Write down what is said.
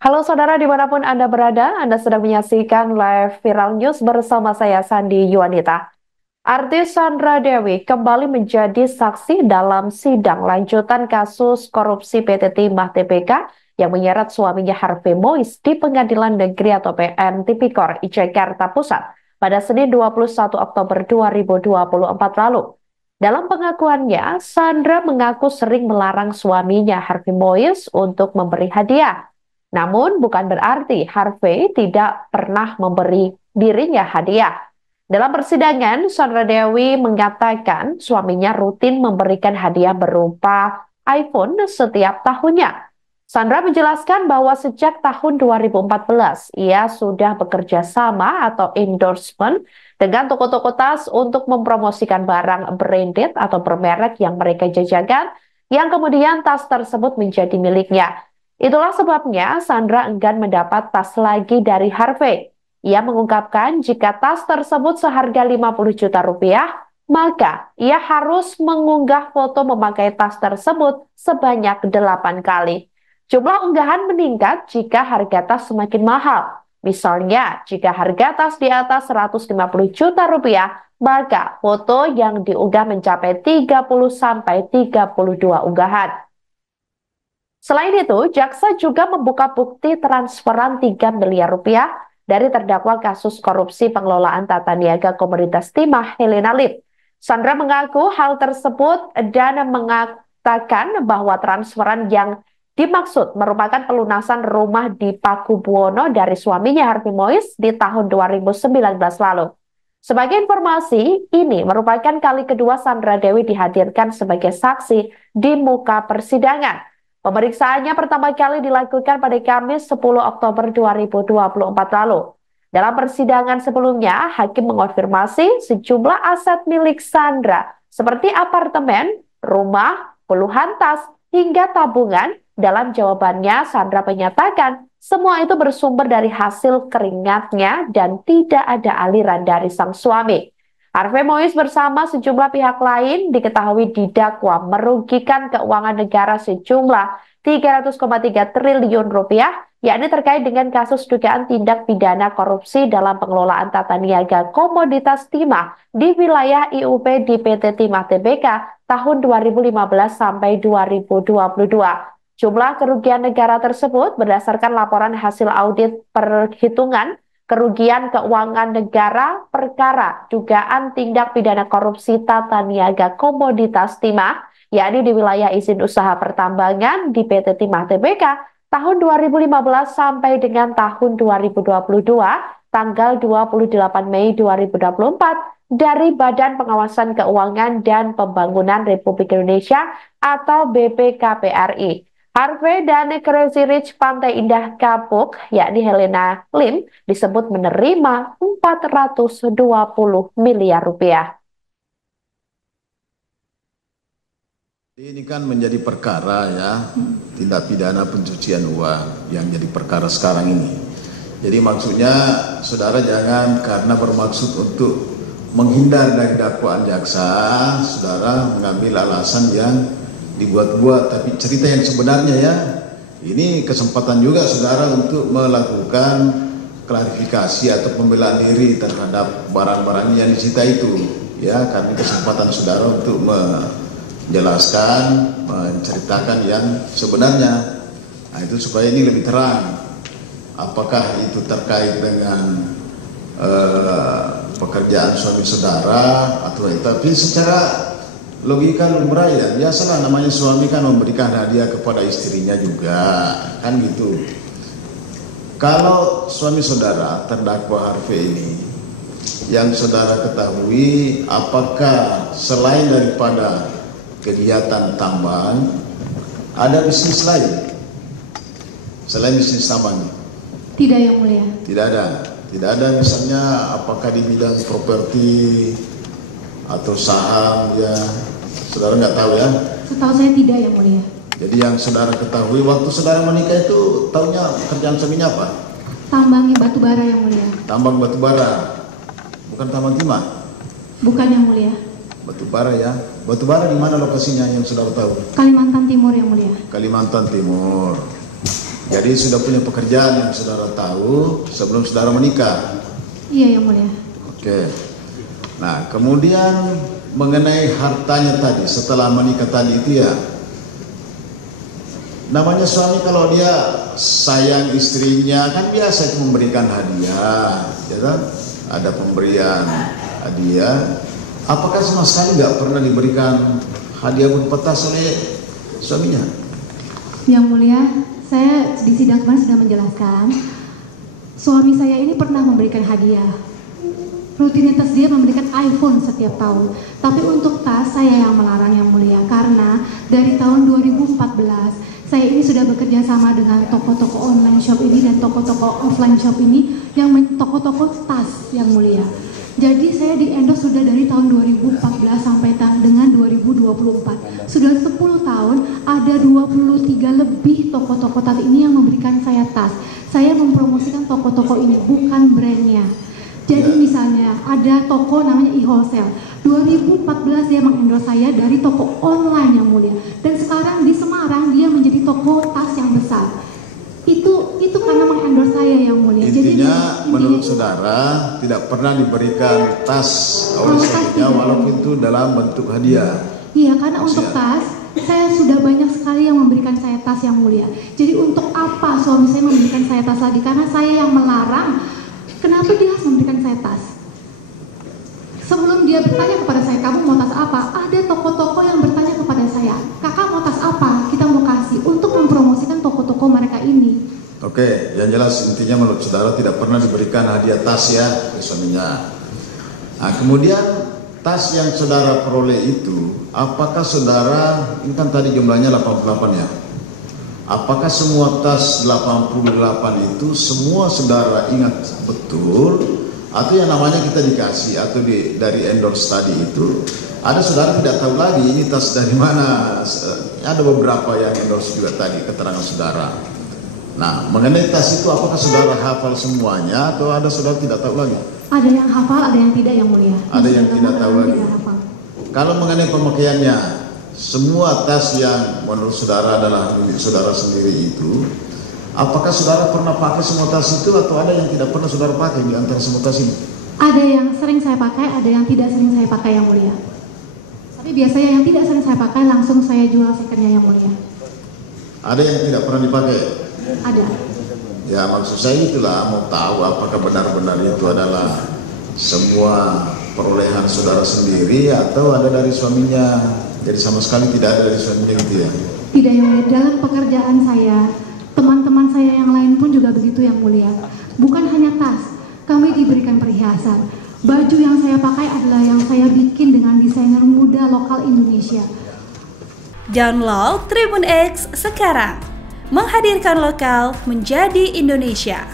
Halo saudara dimanapun Anda berada, Anda sedang menyaksikan live viral news bersama saya Sandi Yuwanita. Artis Sandra Dewi kembali menjadi saksi dalam sidang lanjutan kasus korupsi PT Timah TBK yang menyeret suaminya Harvey Mois di Pengadilan Negeri atau PN Tipikor Jakarta Pusat pada Senin 21 Oktober 2024 lalu. Dalam pengakuannya, Sandra mengaku sering melarang suaminya Harvey Mois untuk memberi hadiah. Namun bukan berarti Harvey tidak pernah memberi dirinya hadiah. Dalam persidangan, Sandra Dewi mengatakan suaminya rutin memberikan hadiah berupa iPhone setiap tahunnya. Sandra menjelaskan bahwa sejak tahun 2014, ia sudah bekerja sama atau endorsement dengan toko-toko tas untuk mempromosikan barang branded atau bermerek yang mereka jajakan, yang kemudian tas tersebut menjadi miliknya. Itulah sebabnya Sandra enggan mendapat tas lagi dari Harvey. Ia mengungkapkan jika tas tersebut seharga 50 juta rupiah, maka ia harus mengunggah foto memakai tas tersebut sebanyak 8 kali. Jumlah unggahan meningkat jika harga tas semakin mahal. Misalnya, jika harga tas di atas 150 juta rupiah, maka foto yang diunggah mencapai 30-32 unggahan. Selain itu, jaksa juga membuka bukti transferan 3 miliar rupiah dari terdakwa kasus korupsi pengelolaan tata niaga Komoditas Timah Helena Lim. Sandra mengaku hal tersebut dan mengatakan bahwa transferan yang dimaksud merupakan pelunasan rumah di Pakubuwono dari suaminya Harvey Mois di tahun 2019 lalu. Sebagai informasi, ini merupakan kali kedua Sandra Dewi dihadirkan sebagai saksi di muka persidangan. Pemeriksaannya pertama kali dilakukan pada Kamis 10 Oktober 2024 lalu. Dalam persidangan sebelumnya, hakim mengonfirmasi sejumlah aset milik Sandra seperti apartemen, rumah, puluhan tas, hingga tabungan. Dalam jawabannya, Sandra menyatakan semua itu bersumber dari hasil keringatnya dan tidak ada aliran dari sang suami. Harvey Mois bersama sejumlah pihak lain diketahui didakwa merugikan keuangan negara sejumlah 300,3 triliun rupiah, yakni terkait dengan kasus dugaan tindak pidana korupsi dalam pengelolaan tata niaga komoditas timah di wilayah IUP di PT Timah TBK tahun 2015 sampai 2022. Jumlah kerugian negara tersebut berdasarkan laporan hasil audit perhitungan kerugian keuangan negara perkara dugaan tindak pidana korupsi tata niaga komoditas timah, yakni di wilayah izin usaha pertambangan di PT Timah TBK tahun 2015 sampai dengan tahun 2022, tanggal 28 Mei 2024, dari Badan Pengawasan Keuangan dan Pembangunan Republik Indonesia atau BPKPRI. Harvey dan Crazy Rich Pantai Indah Kapuk, yakni Helena Lim, disebut menerima 420 miliar rupiah. Ini kan menjadi perkara ya, tindak pidana pencucian uang yang jadi perkara sekarang ini. Jadi maksudnya saudara jangan karena bermaksud untuk menghindar dari dakwaan jaksa, saudara mengambil alasan yang dibuat-buat, tapi cerita yang sebenarnya ya, ini kesempatan juga saudara untuk melakukan klarifikasi atau pembelaan diri terhadap barang-barang yang disita itu, ya, karena kesempatan saudara untuk menjelaskan, menceritakan yang sebenarnya. Nah, itu supaya ini lebih terang, apakah itu terkait dengan pekerjaan suami saudara atau itu, tapi secara logika lumrah ya, biasalah namanya suami kan memberikan hadiah kepada istrinya juga, kan gitu. Kalau suami saudara terdakwa Harvey ini, yang saudara ketahui, apakah selain daripada kegiatan tambang, ada bisnis lain selain bisnis tambang? Tidak, Yang Mulia. Tidak ada misalnya apakah di bidang properti atau saham ya, saudara nggak tahu ya? Setahu saya tidak, Yang Mulia. Jadi yang saudara ketahui waktu saudara menikah itu tahunya kerjaan suaminya apa? Tambangnya batu bara, Yang Mulia. Tambang batu bara, bukan tambang timah? Bukan, Yang Mulia. Batu bara ya. Batu bara di mana lokasinya yang saudara tahu? Kalimantan Timur, Yang Mulia. Kalimantan Timur. Jadi sudah punya pekerjaan yang saudara tahu sebelum saudara menikah. Iya yang mulia. Oke. Nah, kemudian mengenai hartanya tadi setelah menikah tadi itu ya, namanya suami kalau dia sayang istrinya kan biasa itu memberikan hadiah, ya kan? Ada pemberian hadiah. Apakah sama sekali nggak pernah diberikan hadiah berupa tas oleh suaminya? Yang mulia, saya di sidang kemarin sudah menjelaskan, suami saya ini pernah memberikan hadiah. Rutinitas dia memberikan iPhone setiap tahun. Tapi untuk tas saya yang melarang yang mulia, karena dari tahun 2014 saya ini sudah bekerja sama dengan toko-toko online shop ini dan toko-toko offline shop ini yang toko-toko tas yang mulia. Jadi saya di endorse sudah dari tahun 2014 sampai dengan 2024. Sudah 10 tahun ada 23 lebih toko-toko tas ini yang memberikan saya tas. Saya mempromosikan toko-toko ini, bukan brandnya. Jadi misalnya ada toko namanya e-wholesale. 2014 dia mengendorse saya dari toko online yang mulia. Dan sekarang di Semarang dia menjadi toko tas yang besar. Itu karena mengendorse saya yang mulia. Intinya menurut saudara tidak pernah diberikan tas oleh suaminya walaupun itu dalam bentuk hadiah. Iya, karena untuk tas saya sudah banyak sekali yang memberikan saya tas yang mulia. Jadi untuk apa suami saya memberikan saya tas lagi? Karena saya yang melarang. Kenapa dia harus memberikan saya tas? Sebelum dia bertanya kepada saya, kamu mau tas apa? Ada toko-toko yang bertanya kepada saya, kakak mau tas apa? Kita mau kasih untuk mempromosikan toko-toko mereka ini. Oke, yang jelas intinya menurut saudara tidak pernah diberikan hadiah tas ya oleh suaminya. Nah, kemudian tas yang saudara peroleh itu, apakah saudara, ini kan tadi jumlahnya 88 ya, apakah semua tas 88 itu semua saudara ingat betul, atau yang namanya kita dikasih atau dari endorse tadi itu ada saudara tidak tahu lagi ini tas dari mana? Ada beberapa yang endorse juga tadi keterangan saudara. Nah, mengenai tas itu apakah saudara hafal semuanya atau ada saudara tidak tahu lagi? Ada yang hafal, ada yang tidak yang mulia. Ada yang tidak tahu lagi. Kalau mengenai pemakaiannya, semua tas yang menurut saudara adalah milik saudara sendiri itu, apakah saudara pernah pakai semua tas itu atau ada yang tidak pernah saudara pakai di antara semua tas ini? Ada yang sering saya pakai, ada yang tidak sering saya pakai yang mulia. Tapi biasanya yang tidak sering saya pakai langsung saya jual secondnya yang mulia. Ada yang tidak pernah dipakai? Ada. Ya, maksud saya itulah mau tahu apakah benar-benar itu adalah semua perolehan saudara sendiri atau ada dari suaminya. Jadi sama sekali tidak ada dari suaminya gitu ya? Tidak yang mulia. Dalam pekerjaan saya, teman-teman saya yang lain pun juga begitu yang mulia. Bukan hanya tas, kami diberikan perhiasan. Baju yang saya pakai adalah yang saya bikin dengan desainer muda lokal Indonesia. Download Tribun X sekarang, menghadirkan lokal menjadi Indonesia.